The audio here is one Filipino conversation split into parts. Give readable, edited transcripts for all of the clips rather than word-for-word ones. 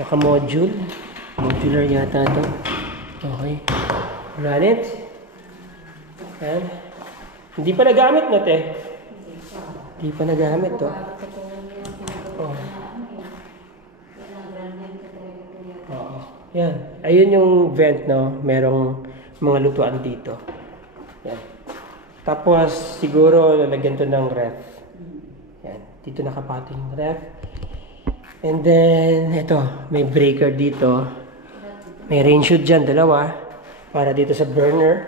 Naka-module. Modular yata ito. Okay. Run it. Ayan. Hindi pa nagamit na, te. Hindi pa nagamit to. Oh. Oo. Yan. Ayun yung vent, no? Merong mga lutuan dito. Yan. Tapos, siguro, lalagyan to ng ref. Yan. Dito nakapatong yung ref. And then, ito. May breaker dito. May rain shoot dyan, dalawa. Para dito sa burner.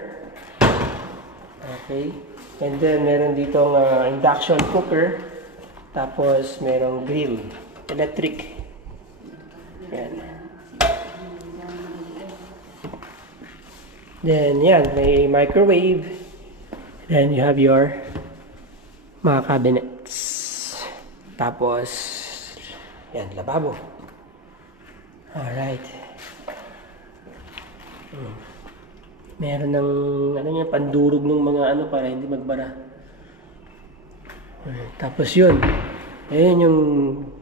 Okay. And then, meron ditong induction cooker. Tapos, merong grill. Electric. Yan. Then, yan. May microwave. Then, you have your mga cabinets. Tapos, yan. Lababo. Alright. Meron ng ano niya, pandurog ng mga ano para hindi magbara. Tapos yun. Ayun yung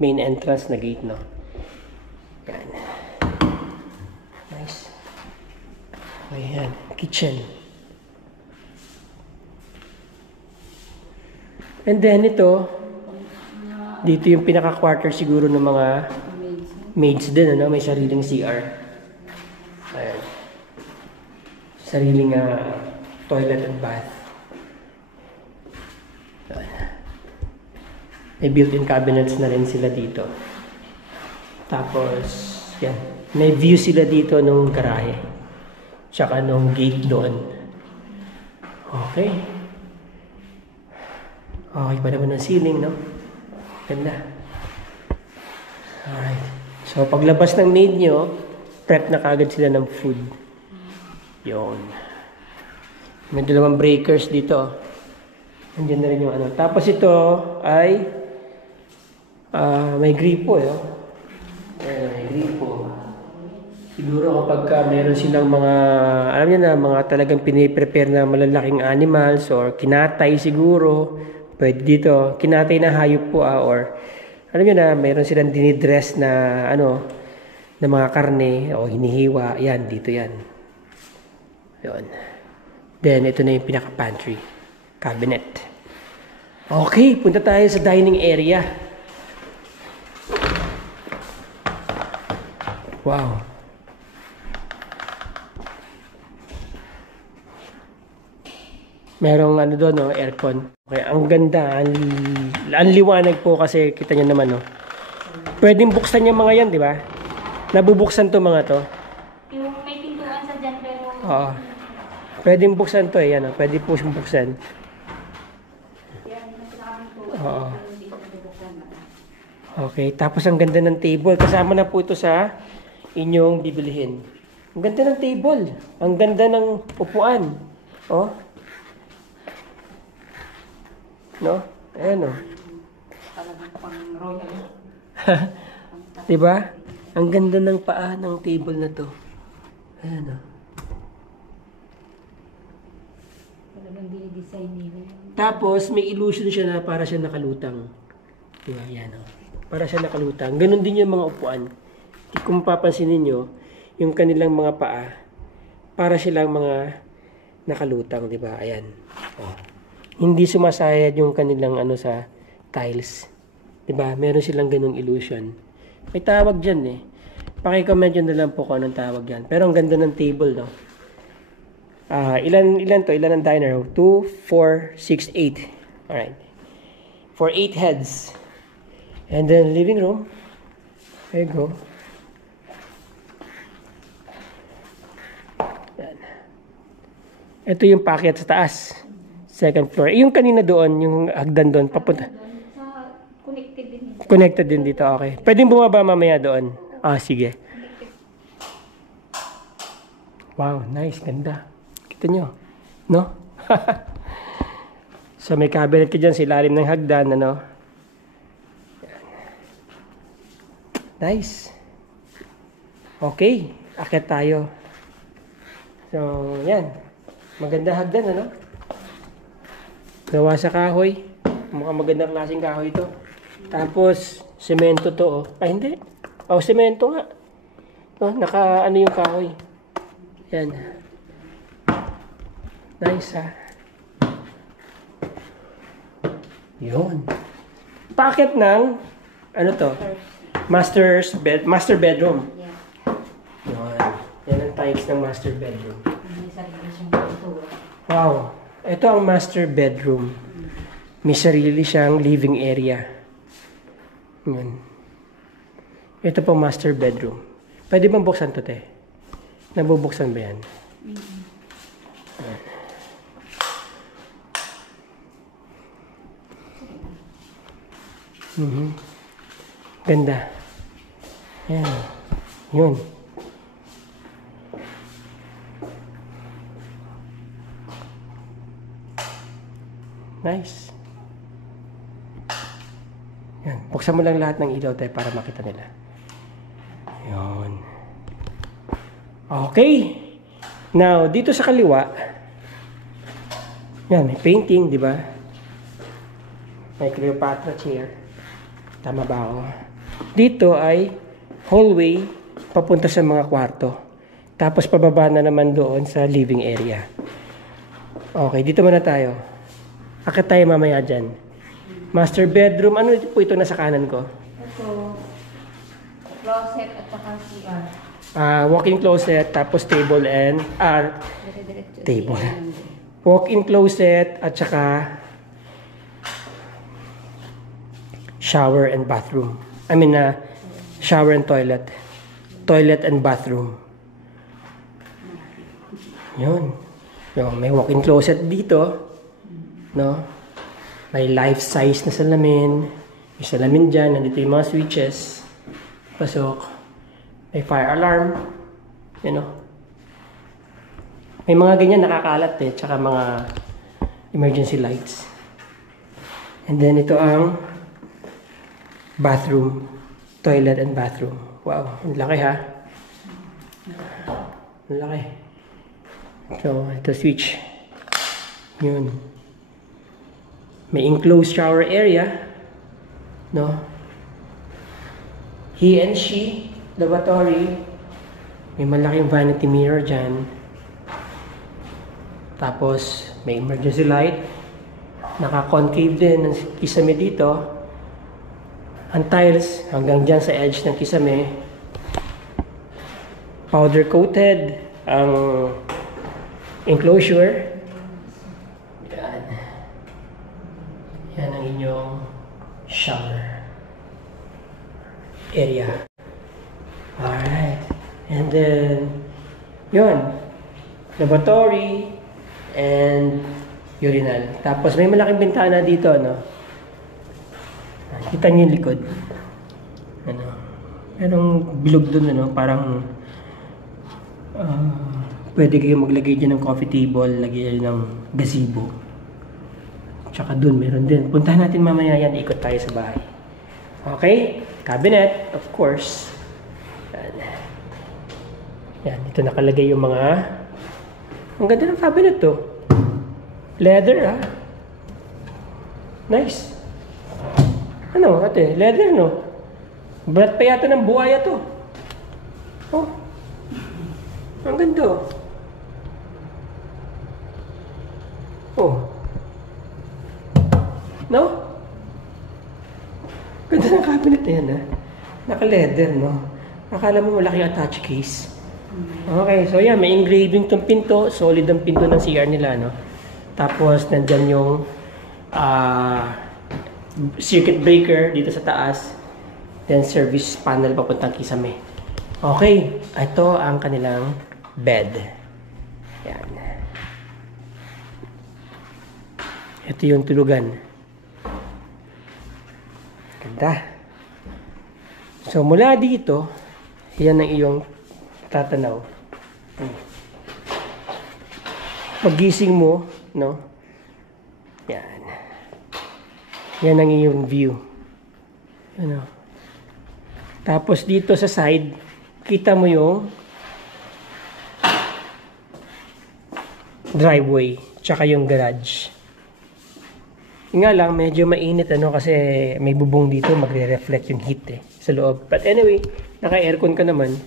main entrance na gate, no. Yan. Nice. Ayan, kitchen. And then ito, dito yung pinaka-quarter siguro ng mga maids din, ano, may sariling CR. Ayan. Sariling toilet and bath. May built-in cabinets na rin sila dito. Tapos, yan. May view sila dito nung garahe. Tsaka nung gate doon. Okay. Okay pa naman ang ceiling, no? Ganda. Alright. So, paglabas ng maid nyo, prep na kagad sila ng food. Yun. May dalawang breakers dito. Nandiyan na rin yung ano. Tapos ito ay may gripo. May gripo. Siguro kapag meron silang mga, alam niyo na, mga talagang piniprepare na malalaking animals or kinatay siguro. Pwede dito. Kinatay na hayop po or alam niyo na, meron silang dinidress na ano, na mga karne o hinihiwa. Yan, dito yan. Yun. Then, ito na yung pinaka-pantry. Cabinet. Okay, punta tayo sa dining area. Wow. Merong ano doon, no, aircon. Okay, ang ganda. Ang liwanag po kasi kita nyo naman, no. Pwedeng buksan yung mga yan, di ba? Nabubuksan to mga to. Yung may pintuan sa dyan, pero... Oo. Pwedeng buksan to, yan, pwede po siyang buksan. Oo. Okay, tapos ang ganda ng table. Kasama na po ito sa inyong bibilihin. Ang ganda ng table. Ang ganda ng upuan. Oh. No? Ayan, oh. Talagang pang royal. Diba? Ang ganda ng paa ng table na to. Ayan, oh. Design nila. Tapos, may illusion siya na para siya nakalutang. Diba? Yan, oh. Para siya nakalutang. Ganon din yung mga upuan. Kung papansinin nyo, yung kanilang mga paa, para silang mga nakalutang, diba? Ayan. Oh. Hindi sumasayad yung kanilang ano sa tiles. Diba? Meron silang ganong illusion. May tawag dyan eh. Pakicomment nyo na lang po kung anong tawag yan. Pero ang ganda ng table, no? Ilan to? Ilan ang diner? 2, 4, 6, 8. Alright. For 8 heads. And then living room. There you go. Yan. Ito yung packet sa taas. Second floor. Yung kanina doon, yung hagdan doon, papunta. Connected din. Connected din dito, okay. Pwedeng bumaba mamaya doon. Sige. Wow, nice. Ganda. Kita nyo, no? So, may cabinet ka dyan sa ilalim ng hagdan, ano? Nice. Okay, akit tayo. So, yan. Maganda hagdan, ano? Gawa sa kahoy. Mukhang magandang klaseng kahoy ito. Tapos, semento to, oh. Ay, hindi. Oh, semento nga. Oh, naka ano yung kahoy. Yan. Nice ha. Yun. Packet ng ano to? Master bedroom. Yeah. Yun. Yan ang types ng master bedroom. May sarili siyang pintuan. Wow. Ito ang master bedroom. May sarili siyang living area. Yan. Ito po master bedroom. Pwede bang buksan to, te? Nabubuksan ba yan? Ganda. Ayan. Yun. Nice. Yan. Buksan mo lang lahat ng ilaw tayo para makita nila. Yun. Okay. Now, dito sa kaliwa, yan, may painting, di ba? May Cleopatra chair. Tama ba ako? Dito ay hallway papunta sa mga kwarto. Tapos pababa na naman doon sa living area. Okay, dito muna tayo. Akit tayo mamaya dyan. Master bedroom. Ano po ito nasa kanan ko? Ito, closet at saka CR. Walk-in closet, tapos table and... Dire-diretso table. CR. Walk-in closet at saka... shower and bathroom. I mean, shower and toilet. Toilet and bathroom. Yun. Yung, may walk-in closet dito. No? May life-size na salamin. May salamin dyan. Nandito yung mga switches. Pasok. May fire alarm. You know? May mga ganyan nakakalat eh. Tsaka mga emergency lights. And then ito ang bathroom. Toilet and bathroom. Wow. Ang laki ha. Ang laki. So, ito switch. Yun. May enclosed shower area. No? He and she. Lavatory. May malaking vanity mirror dyan. Tapos, may emergency light. Naka-concave din ng kisame dito. Ang tiles hanggang dyan sa edge ng kisame. Powder coated ang enclosure. Yan. Yan ang inyong shower area. Alright. And then, yun. Lavatory and urinal. Tapos may malaking bintana dito, no? Kita niyo yung likod. Ano? Merong bilog dun, ano? Parang pwede kayo maglagay dyan ng coffee table, lagay dyan ng gazebo. Tsaka dun, meron din. Puntahan natin mamaya yan, ikot tayo sa bahay. Okay? Cabinet, of course. Yan. Yan, dito nakalagay yung mga... Ang ganda ng cabinet to. Leather, ha? Nice. Ano, ate? Leather, no? Balat pa yata ng buhaya to. Oh. Ang ganda. Oh. No? Ganda ng cabinet na yan, ha? Naka-leather, no? Akala mo malaki yung attach case. Okay, so yan, may engraving tong pinto. Solid ang pinto ng CR nila, no? Tapos, nandyan yung circuit breaker dito sa taas. Then, service panel papuntang kisame. Okay, ito ang kanilang bed. Yan. Ito yung tulugan. Ganda. So, mula dito, yan ang iyong tatanaw. Paggising mo, no? Yan. Yan ang iyong view. Ano? Tapos dito sa side, kita mo yung driveway, tsaka yung garage. Nga lang, medyo mainit ano kasi may bubong dito, magre-reflect yung heat sa loob. But anyway, Naka-aircon ka naman.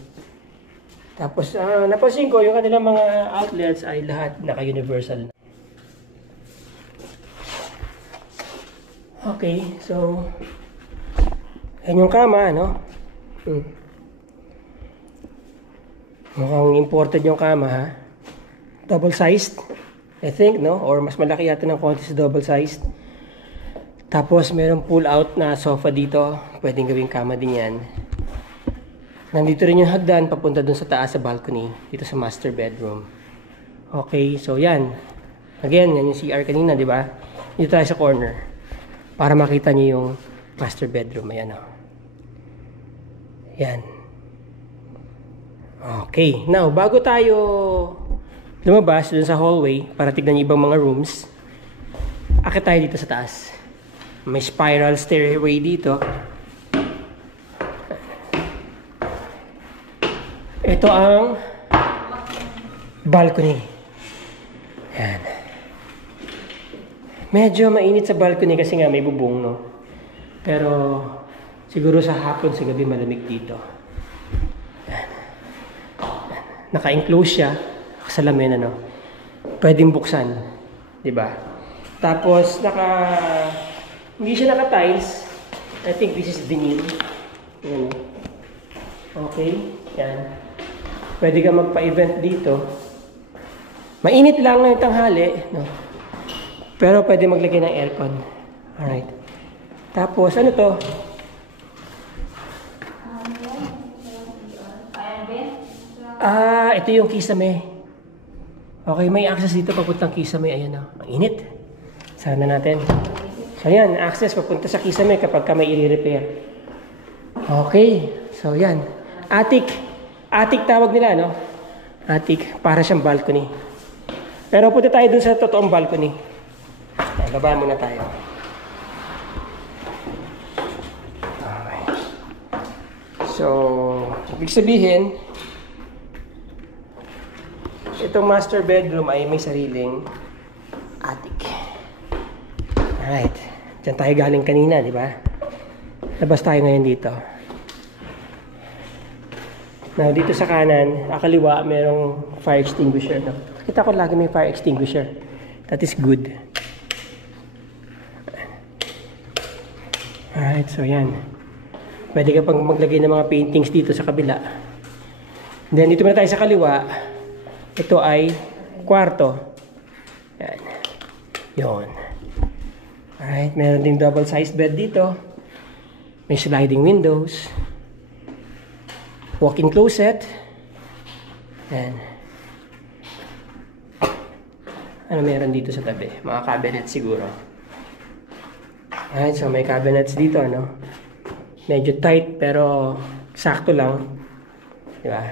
Tapos, napansin ko, yung kanilang mga outlets ay lahat naka-universal. Okay, so, yan yung kama, no? Mukhang imported yung kama, ha? Double-sized, I think, no? Or mas malaki yata ng konti sa double-sized. Tapos, merong pull-out na sofa dito. Pwedeng gawing kama din yan. Nandito rin yung hagdan papunta dun sa taas sa balcony. Dito sa master bedroom. Okay, so yan. Again, yan yung CR kanina, di ba? Dito tayo sa corner. Para makita niyo yung master bedroom. Ayan, o. Yan. Okay, now, bago tayo lumabas dun sa hallway para tignan yung ibang mga rooms, akit tayo dito sa taas. May spiral stairway dito. Ito ang balcony. Yan. Medyo mainit sa balcony kasi nga may bubong, no? Pero siguro sa hapon, sa gabi malamig dito. Yan. Naka-enclose siya. Kasalamin, ano? Pwedeng buksan. Diba? Tapos, hindi siya naka-tiles. I think this is vinyl. Yan. Okay. Yan. Pwede ka magpa-event dito. Mainit lang ngayong tanghali, no? Pero pwede maglagay ng aircon. Alright. Tapos, ano to? Ito yung kisame. Okay, may access dito papuntang kisame. Ayan, oh. Ang init. Sana natin. So, yan. Access papunta sa kisame kapag ka may i-repair. Okay. So, yan. Attic. Attic tawag nila, no? Attic. Para siyang balcony. Pero punta tayo dun sa totoong balcony. Ayan, baba muna tayo. Okay. So, ibig sabihin, itong master bedroom ay may sariling attic. Alright. Diyan tayo galing kanina, di ba? Labas tayo ngayon dito. Now, dito sa kanan, kaliwa, merong fire extinguisher. No? Kita ko lagi may fire extinguisher. That is good. Alright, so yan. Pwede ka pang maglagay ng mga paintings dito sa kabila. Then, dito muna tayo sa kaliwa. Ito ay kwarto. Yan. Yun. Alright, meron ding double-sized bed dito. May sliding windows. Walk-in closet. Yan. Ano meron dito sa tabi? Mga cabinets siguro. Alright, so may cabinets dito, no? Medyo tight, pero sakto lang. Diba?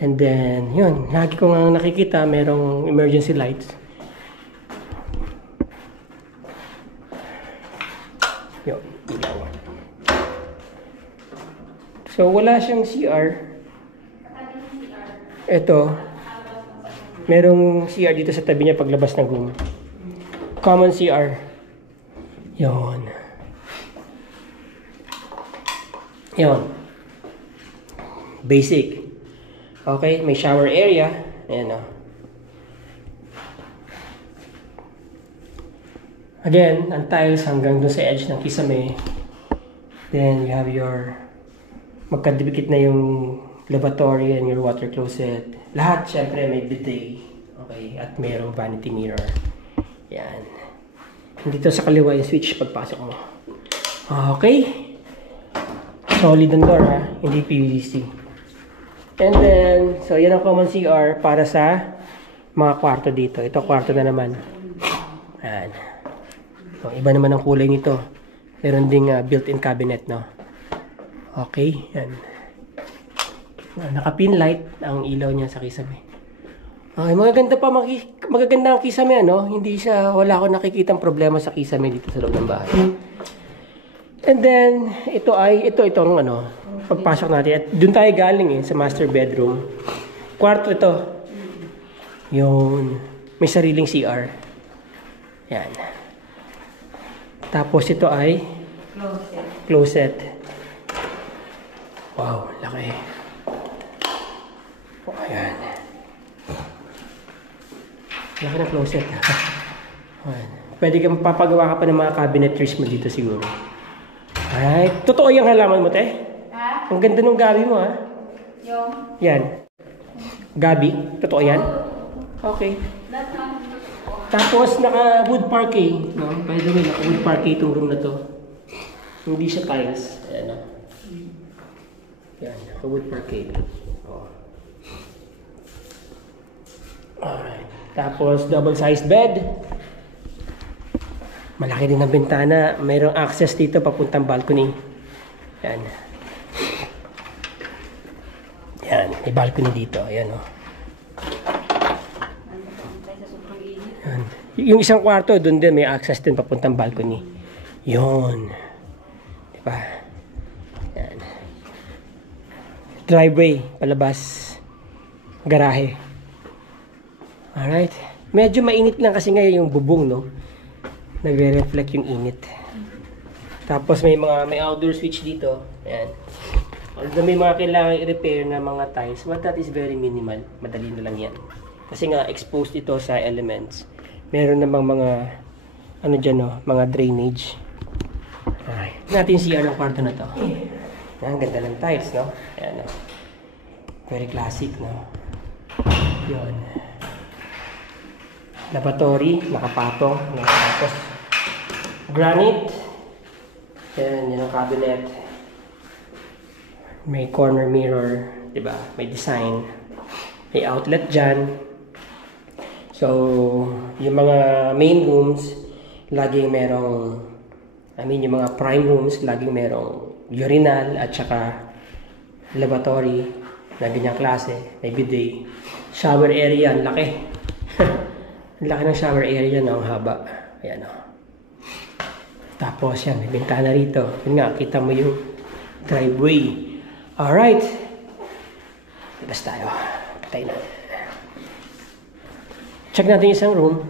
And then, yun. Lagi ko nga nakikita, merong emergency lights. Yun. Ilaw. So, wala siyang CR. Ito. Merong CR dito sa tabi niya paglabas ng room. Common CR. Yun. Yun. Basic. Okay, may shower area. Ayan o. Again, ang tiles hanggang dun sa edge ng kisame. Then, you have your magkadibikit na yung lavatory and your water closet. Lahat, syempre, may bidet. Okay, at mayroong vanity mirror. Yan. Dito sa kaliwa yung switch pagpasok mo. Okay. Solid ang door, ha? Hindi PVC. And then, so yan ang common CR para sa mga kwarto dito. Ito, kwarto na naman. Yan. So, iba naman ang kulay nito. Meron ding built-in cabinet, no? Okay, yan. Naka-pin light ang ilaw niya sa kisame. Okay, magaganda ang kisame, ano? Wala akong nakikitang problema sa kisame dito sa loob ng bahay. And then, itong ano, pagpasok natin. At doon tayo galing sa master bedroom. Kwarto ito. Yun. May sariling CR. Yan. Tapos ito ay closet. Wow, laki. Ayan. Laki ng closet. Ayan. Pwede kang papagawa ka pa ng mga cabinetries mo dito siguro. Alright. Totoo yung halaman mo, te? Ha? Ang ganda ng gabi mo, ha? Yung? Yan. Gabi? Totoo yan? Okay. Lahat ng... Tapos, naka wood parquet. No? By the way, naka wood parquet itong room na to. Hindi siya tiles. Ayan, no? Yan, naka wood parquet. Oh. Alright. Tapos, double-sized bed. Malaki din ang bintana. Mayroong access dito papuntang balcony. Yan. Yan. May balcony dito. Ayan, oh. Yan. Yung isang kwarto, doon din may access din papuntang balcony. Yun. Diba? Yan. Driveway, palabas. Garahe. Alright. Medyo mainit lang kasi ngayon yung bubong, no? Nagre-reflect yung init. Tapos may outdoor switch dito. Ayan. Although may mga kailangan i-repair na mga tiles, but that is very minimal. Madali na lang yan. Kasi nga exposed ito sa elements. Meron namang mga ano dyan, no? Mga drainage. Alright. Natin CR ng kwarto na to. Ayan, ganda ng tiles, no? Ayan, no? Very classic, no? Yun. Lavatory, nakapatong, tapos granite. Yan, yan ang cabinet. May corner mirror, diba? May design. May outlet dyan. So, yung mga main rooms, laging merong, yung mga prime rooms, laging merong urinal at saka lavatory na ganyang klase. May bidet. Shower area, ang laki. Ang laki ng shower area na, ang haba. Ayan, o. Tapos yan, may bintana rito. Yun nga, kita mo yung driveway. Alright. Labas tayo. Patay na. Check natin isang room.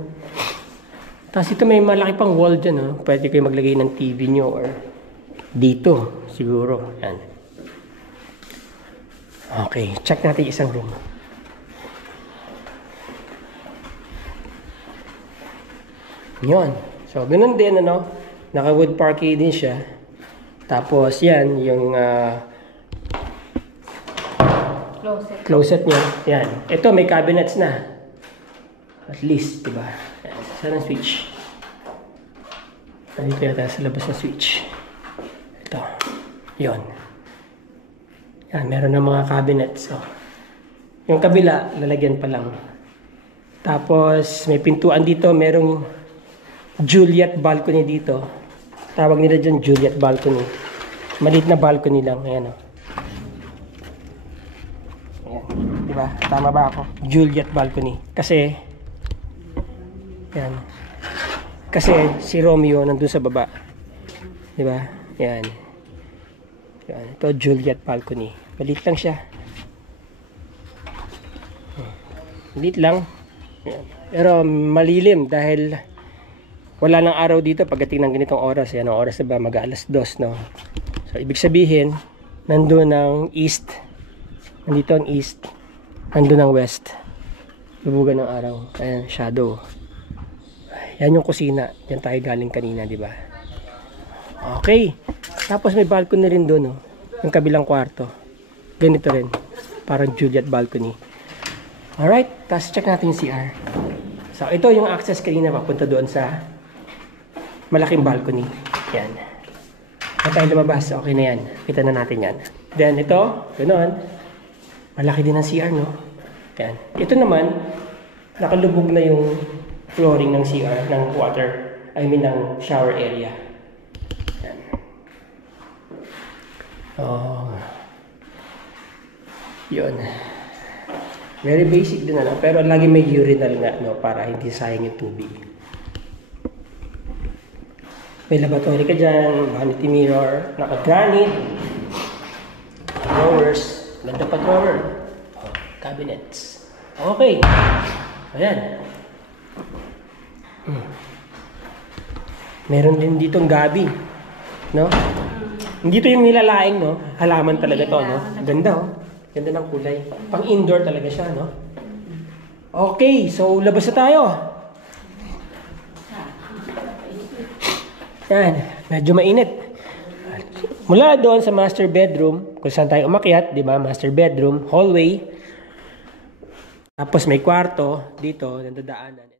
Tapos ito may malaki pang wall dyan. Oh. Pwede kayo maglagay ng TV nyo or dito. Siguro. Yan. Okay. Check natin isang room. Yun. So, ganun din, ano. Naka-wood parquet din siya. Tapos, yan, yung closet niya. Yan. Ito, may cabinets na. At least, diba? Yan. Saan ang switch? Dito yata sa labas na switch. Ito. Yun. Yan, meron ng mga cabinets. So, yung kabila, lalagyan pa lang. Tapos, may pintuan dito. Merong Juliet balcony dito. Tawag nila dyan Juliet balcony. Maliit na balcony lang. Ayan, o. Ayan. Diba? Tama ba ako? Juliet balcony. Kasi, yan. Kasi si Romeo nandun sa baba. Diba? Yan. Yan. Ito Juliet balcony. Maliit lang siya. Maliit lang. Yan. Pero malilim dahil wala nang araw dito pagdating ng ganitong oras. Yan ang oras na ba? Mag-alas 2, no? So, ibig sabihin, nandun ang east. Nandito ang east. Nandun ang west. Lubugan ng araw. Ayan, shadow. Yan yung kusina. Yan tayo galing kanina, di ba? Okay. Tapos may balcony rin doon, no? Yung kabilang kwarto. Ganito rin. Parang Juliet balcony. Alright. Tapos check natin yung CR. So, ito yung access kanina papunta doon sa malaking balcony. Yan. Kaya tayo lumabas. Okay na yan. Kita na natin yan. Then, ito. Ganoon. Malaki din ang CR, no? Yan. Ito naman, nakalubog na yung flooring ng CR, ng water. ng shower area. Yan. Oh. Yun. Very basic din, ano? Pero lagi may urinal nga, no? Para hindi sayang yung tubig. May lavatory ka dyan, vanity mirror, naka-granite, drawers, ganda pa drawer, oh, cabinets. Okay. Ayan. Meron din ditong gabi, no? Hindi to yung nilalaing, no? Halaman talaga to, no? Ganda, oh. Ganda ng kulay. Pang indoor talaga siya, no? Okay, so labas na tayo. Yan, medyo mainit. Mula doon sa master bedroom, kung saan tayo umakyat, di ba? Master bedroom, hallway. Tapos may kwarto dito, nandadaanan.